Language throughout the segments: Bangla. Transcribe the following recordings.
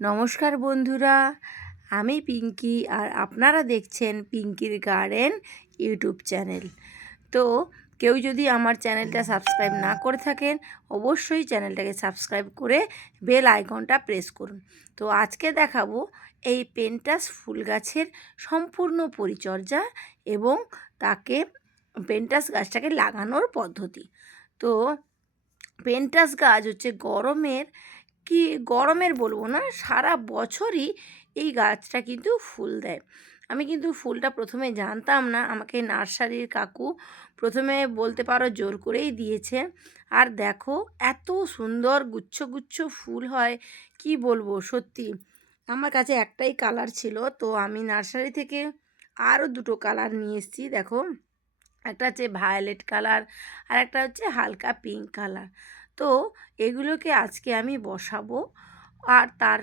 নমস্কার বন্ধুরা, আমি পিঙ্কি আর আপনারা দেখছেন পিঙ্কির গার্ডেন ইউটিউব চ্যানেল। তো কেউ যদি আমার চ্যানেলটা সাবস্ক্রাইব না করে থাকেন, অবশ্যই চ্যানেলটাকে সাবস্ক্রাইব করে বেল আইকনটা প্রেস করুন। তো আজকে দেখাবো এই পেন্টাস ফুল গাছের সম্পূর্ণ পরিচর্যা এবং তাকে পেন্টাস গাছটাকে লাগানোর পদ্ধতি। তো পেন্টাস গাছ হচ্ছে গরমের কি গরমের বলব না, সারা বছরই এই গাছটা কিন্তু ফুল দেয়। আমি কিন্তু ফুলটা প্রথমে জানতাম না, আমাকে নার্সারির কাকু প্রথমে বলতে পারো জোর করেই দিয়েছে। আর দেখো, এত সুন্দর গুচ্ছ গুচ্ছ ফুল হয়, কি বলব সত্যি। আমার কাছে একটাই কালার ছিল, তো আমি নার্সারি থেকে আরও দুটো কালার নিয়ে এসেছি, দেখো। একটা হচ্ছে ভায়োলেট কালার, আর একটা হচ্ছে হালকা পিঙ্ক কালার। তো এগুলোকে আজকে আমি বসাবো। আর তার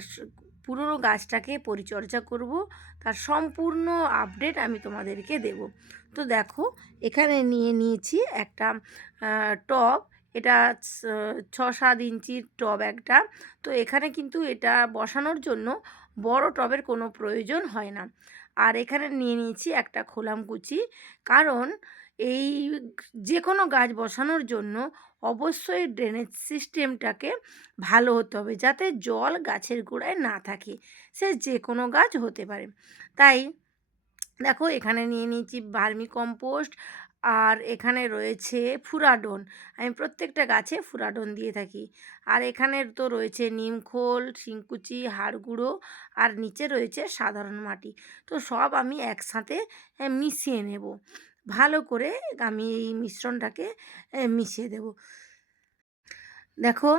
পুরনো গাছটাকে পরিচর্যা করব। তার সম্পূর্ণ আপডেট আমি তোমাদেরকে দেব। তো দেখো, এখানে নিয়ে নিয়েছি একটা টব। এটা ছ- সাত ইঞ্চির টব একটা। তো এখানে কিন্তু এটা বসানোর জন্য বড় টবের কোনো প্রয়োজন হয় না। আর এখানে নিয়ে নিয়েছি একটা খোলাম কুচি। কারণ এই যে কোনো গাছ বসানোর জন্য অবশ্যই ড্রেনেজ সিস্টেমটাকে ভালো হতে হবে যাতে জল গাছের গোড়ায় না থাকে। সে যে কোনো গাছ হতে পারে। তাই দেখো এখানে নিয়ে নিয়েছি ভার্মি কম্পোস্ট আর এখানে রয়েছে ফুরাডন। আমি প্রত্যেকটা গাছে ফুরাডন দিয়ে থাকি। আর এখানে তো রয়েছে নিমখোল শিংকুচি, হাড় গুঁড়ো আর নিচে রয়েছে সাধারণ মাটি। তো সব আমি একসাথে মিশিয়ে নেব। ভালো করে আমি এই মিশ্রণটাকে মিশিয়ে দেব। দেখো,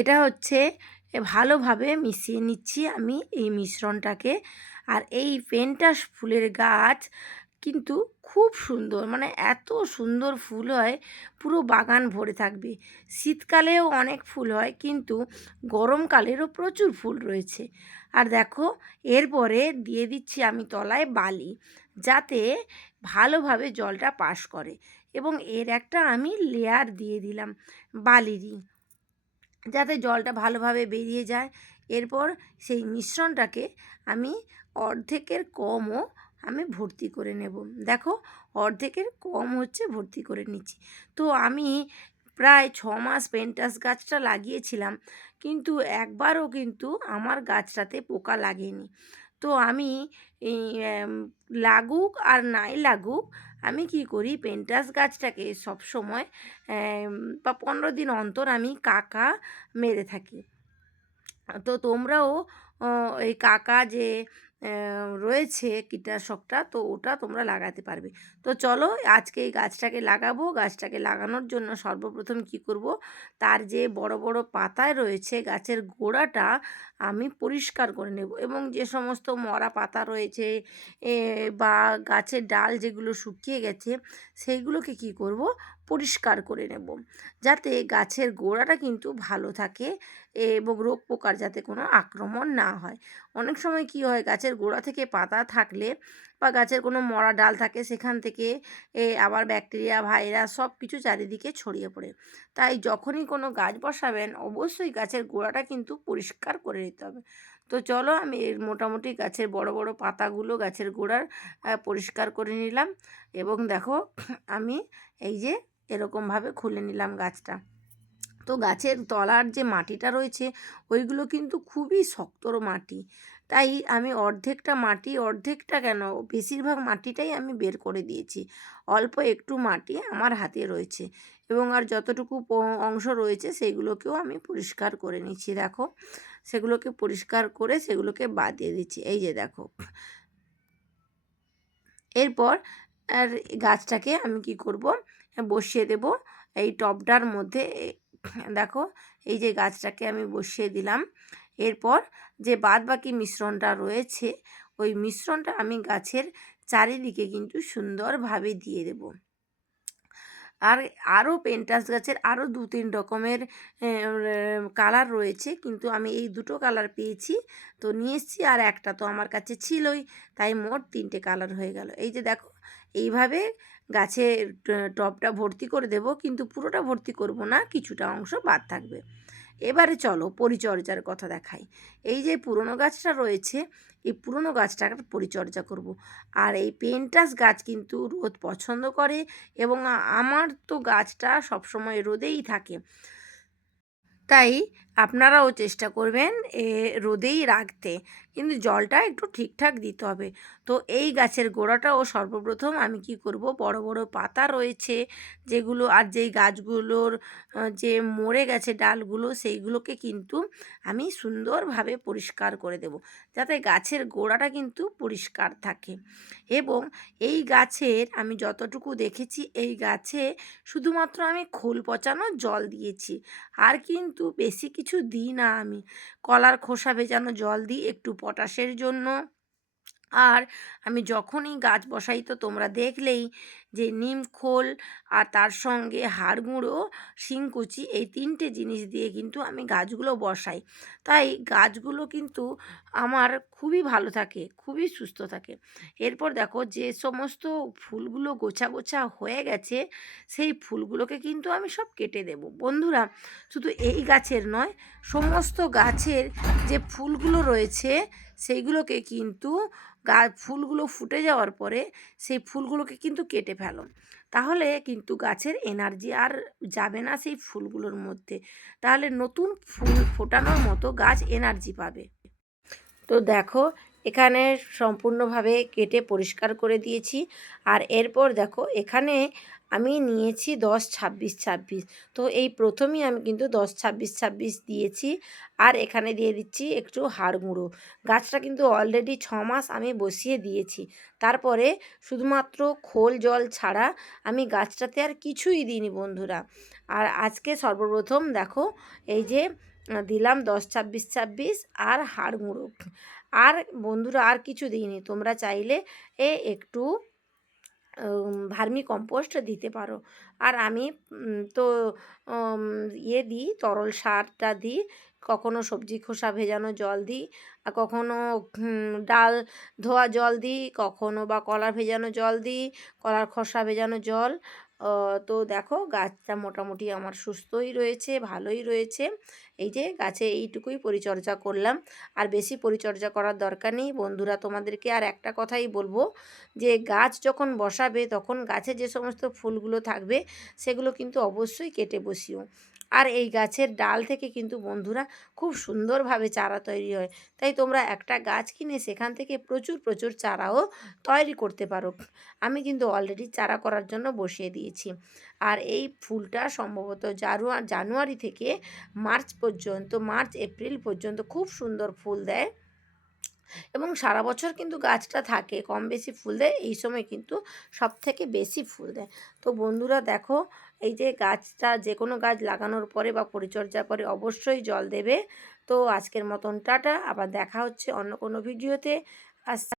এটা হচ্ছে ভালোভাবে মিশিয়ে নিচ্ছি আমি এই মিশ্রণটাকে। আর এই পেন্টাস ফুলের গাছ কিন্তু খুব সুন্দর মানে এত সুন্দর ফুল হয়, পুরো বাগান ভরে থাকবে। শীতকালেও অনেক ফুল হয়, কিন্তু গরমকালেরও প্রচুর ফুল রয়েছে। আর দেখো, এরপরে দিয়ে দিচ্ছি আমি তলায় বালি। যাতে ভালোভাবে জলটা পাস করে। এবং এর একটা আমি লেয়ার দিয়ে দিলাম বালিরই। যাতে জলটা ভালোভাবে বেরিয়ে যায়। এরপর সেই মিশ্রণটাকে আমি অর্ধেকের কমও আমি ভর্তি করে নেব। দেখো, অর্ধেকের কম হচ্ছে, ভর্তি করে নিচ্ছি। তো আমি প্রায় ছ মাস পেন্টাস গাছটা লাগিয়েছিলাম, কিন্তু একবারও কিন্তু আমার গাছটাতে পোকা লাগেনি। তো আমি লাগুক আর নাই লাগুক আমি কি করি? পেন্টাস গাছটাকে সবসময় এম, বা পনেরো দিন অন্তর আমি কাকা মেরে থাকি। তো তোমরাও এই কাকা যে রয়েছে কীটনাশকটা তো ওটা তোমরা লাগাতে পারবে। তো চলো আজকে এই গাছটাকে লাগাবো। গাছটাকে লাগানোর জন্য সর্বপ্রথম কি করব? তার যে বড় বড় পাতায় রয়েছে গাছের গোড়াটা আমি পরিষ্কার করে নেব। এবং যে সমস্ত মরা পাতা রয়েছে বা গাছের ডাল যেগুলো শুকিয়ে গেছে, সেইগুলোকে কি করব? পরিষ্কার করে নেব। যাতে গাছের গোড়াটা কিন্তু ভালো থাকে এবং রোগ পোকার যাতে কোনো আক্রমণ না হয়। অনেক সময় কি হয়, গাছের গোড়া থেকে পাতা থাকলে বা গাছের কোনো মরা ডাল থাকে সেখান থেকে, এ আবার ব্যাকটেরিয়া, ভাইরাস সব কিছু চারিদিকে ছড়িয়ে পড়ে। তাই যখনই কোনো গাছ বসাবেন, অবশ্যই গাছের গোড়াটা কিন্তু পরিষ্কার করে নিতে হবে। তো চলো আমি এর মোটামুটি গাছের বড় বড় পাতাগুলো গাছের গোড়ার পরিষ্কার করে নিলাম এবং দেখো আমি এই যে এরকমভাবে খুলে নিলাম গাছটা। তো গাছের তলার যে মাটিটা রয়েছে, ওইগুলো কিন্তু খুবই শক্তর মাটি। তাই আমি অর্ধেকটা মাটি, অর্ধেকটা কেন? বেশিরভাগ মাটিটাই আমি বের করে দিয়েছি। অল্প একটু মাটি আমার হাতে রয়েছে এবং আর যতটুকু অংশ রয়েছে সেইগুলোকেও আমি পরিষ্কার করে নিচ্ছি। দেখো, সেগুলোকে পরিষ্কার করে সেগুলোকে বাদ দিয়ে দিচ্ছি। এই যে দেখো। এরপর আর গাছটাকে আমি কি করব? বসিয়ে দেব এই টবটার মধ্যে। দেখো, এই যে গাছটাকে আমি বসিয়ে দিলাম। এরপর যে বাদ বাকি মিশ্রণটা রয়েছে, ওই মিশ্রণটা আমি গাছের চারিদিকে কিন্তু সুন্দরভাবে দিয়ে দেব। আর আরও পেন্টাস গাছের আরও দু তিন রকমের কালার রয়েছে, কিন্তু আমি এই দুটো কালার পেয়েছি, তো নিয়ে এসেছি আর একটা তো আমার কাছে ছিলই, তাই মোট তিনটে কালার হয়ে গেল। এই যে দেখো এইভাবে গাছে ট- টবটা ভর্তি করে দেব, কিন্তু পুরোটা ভর্তি করব না, কিছুটা অংশ বাদ থাকবে। এবারে চলো পরিচর্যার কথা দেখাই। এই যে পুরনো গাছটা রয়েছে, এই পুরনো গাছটাকে পরিচর্যা করব। আর এই পেন্টাস গাছ কিন্তু রোদ পছন্দ করে এবং আমার তো গাছটা সবসময় রোদেই থাকে। তাই আপনারাও চেষ্টা করবেন এ রোদেই রাখতে। কিন্তু জলটা একটু ঠিকঠাক দিতে হবে। তো এই গাছের গোড়াটাও সর্বপ্রথম আমি কি করব? বড় বড় পাতা রয়েছে যেগুলো আর যেই গাছগুলোর যে মরে গেছে ডালগুলো সেইগুলোকে কিন্তু আমি সুন্দরভাবে পরিষ্কার করে দেব। যাতে গাছের গোড়াটা কিন্তু পরিষ্কার থাকে। এবং এই গাছের আমি যতটুকু দেখেছি, এই গাছে শুধুমাত্র আমি খোল পচানো জল দিয়েছি। আর কিন্তু বেশি কিছু দিই না আমি। কলার খোসা ভেজানো জল দিই একটু পটাশের জন্য। আর আমি যখনই গাছ বসাই, তো তোমরা দেখলেই যে নিম খোল আর তার সঙ্গে হাড় গুঁড়ো শিংকুচি এই তিনটে জিনিস দিয়ে কিন্তু আমি গাছগুলো বসাই। তাই গাছগুলো কিন্তু আমার খুবই ভালো থাকে, খুবই সুস্থ থাকে। এরপর দেখো যে সমস্ত ফুলগুলো গোছা গোছা হয়ে গেছে, সেই ফুলগুলোকে কিন্তু আমি সব কেটে দেব। বন্ধুরা, শুধু এই গাছের নয়, সমস্ত গাছের যে ফুলগুলো রয়েছে, সেইগুলোকে কিন্তু গা ফুলগুলো ফুটে যাওয়ার পরে সেই ফুলগুলোকে কিন্তু কেটে ফেলো। তাহলে কিন্তু গাছের এনার্জি আর যাবে না সেই ফুলগুলোর মধ্যে। তাহলে নতুন ফুল ফোটানোর মতো গাছ এনার্জি পাবে। তো দেখো, এখানে সম্পূর্ণভাবে কেটে পরিষ্কার করে দিয়েছি। আর এরপর দেখো, এখানে আমি নিয়েছি দশ ছাব্বিশ ছাব্বিশ। তো এই প্রথমেই আমি কিন্তু দশ ছাব্বিশ ছাব্বিশ দিয়েছি আর এখানে দিয়ে দিচ্ছি একটু হাড় গুঁড়ো। গাছটা কিন্তু অলরেডি ছ মাস আমি বসিয়ে দিয়েছি। তারপরে শুধুমাত্র খোল জল ছাড়া আমি গাছটাতে আর কিছুই দিইনি বন্ধুরা। আর আজকে সর্বপ্রথম দেখো এই যে দিলাম দশ ছাব্বিশ ছাব্বিশ আর হাড় গুঁড়ো। আর বন্ধুরা আর কিছু দিইনি। তোমরা চাইলে এ একটু ভার্মি কম্পোস্ট দিতে পারো। আর আমি তো ইয়ে দিই, তরল সারটা দিই, কখনো সবজি খোসা ভেজানো জল দিই, আর কখনো ডাল ধোয়া জল দিই, কখনো বা কলা ভেজানো জল দিই, কলার খোসা ভেজানো জল তো দেখো গাছটা মোটামুটি আমার সুস্থই রয়েছে, ভালোই রয়েছে। এই যে গাছে এইটুকুই পরিচর্যা করলাম। আর বেশি পরিচর্যা করার দরকার নেই। বন্ধুরা, তোমাদেরকে আর একটা কথাই বলব যে গাছ যখন বসাবে তখন গাছে যে সমস্ত ফুলগুলো থাকবে সেগুলো কিন্তু অবশ্যই কেটে বসিও। আর এই গাছের ডাল থেকে কিন্তু বন্ধুরা খুব সুন্দরভাবে চারা তৈরি হয়। তাই তোমরা একটা গাছ কিনে সেখান থেকে প্রচুর প্রচুর চারাও তৈরি করতে পারো। আমি কিন্তু অলরেডি চারা করার জন্য বসিয়ে দিয়েছি। আর এই ফুলটা সম্ভবত জানুয়া জানুয়ারি থেকে মার্চ পর্যন্ত, মার্চ, এপ্রিল পর্যন্ত খুব সুন্দর ফুল দেয়। এবং সারা বছর কিন্তু গাছটা থাকে, কম বেশি ফুল দেয়, এই সময় কিন্তু সব থেকে বেশি ফুল দেয়। তো বন্ধুরা দেখো, এই যে গাছটা যে কোনো গাছ লাগানোর পরে বা পরিচর্যা করে অবশ্যই জল দেবে। তো আজকের মতন টাটা, আবার দেখা হচ্ছে অন্য কোনো ভিডিওতে। আস